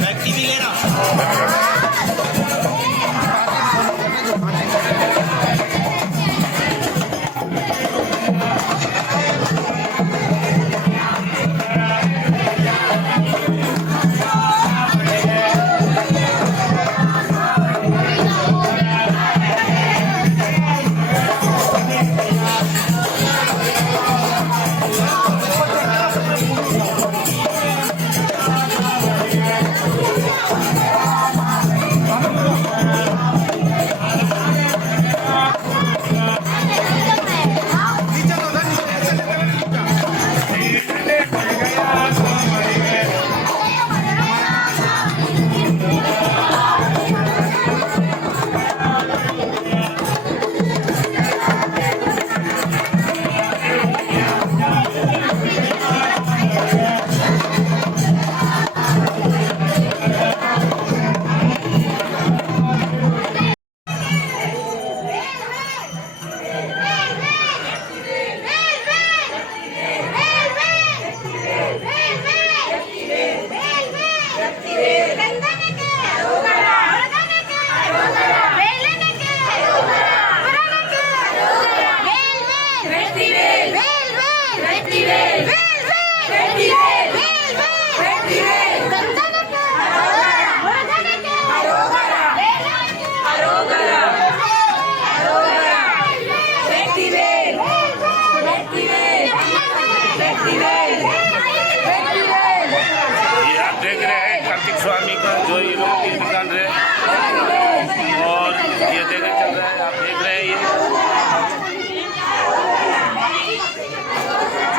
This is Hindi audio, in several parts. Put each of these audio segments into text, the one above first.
बैक टीवी लेना। कार्तिक स्वामी का जो ये लोग निकाल रहे हैं और ये देखने चल रहा है, आप देख रहे हैं ये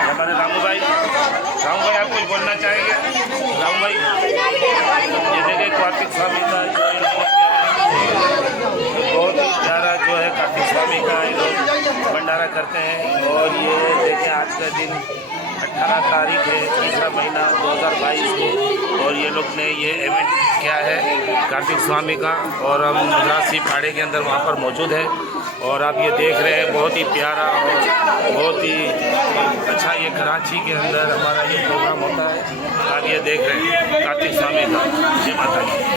हमारे रामू भाई आप कुछ बोलना चाहेंगे? रामू भाई ये देखें कार्तिक स्वामी का जो ये लोग बहुत प्यारा जो है कार्तिक स्वामी का ये लोग भंडारा करते हैं। और ये देखें आज का दिन 18 तारीख है, तीसरा महीना 2022 को, और ये लोग ने ये इवेंट किया है कार्तिक स्वामी का। और हम मद्रासी पाड़े के अंदर वहाँ पर मौजूद है और आप ये देख रहे हैं बहुत ही प्यारा और बहुत ही अच्छा ये कराची के अंदर हमारा ये प्रोग्राम होता है। आप ये देख रहे हैं कार्तिक स्वामी का। जय माता दी।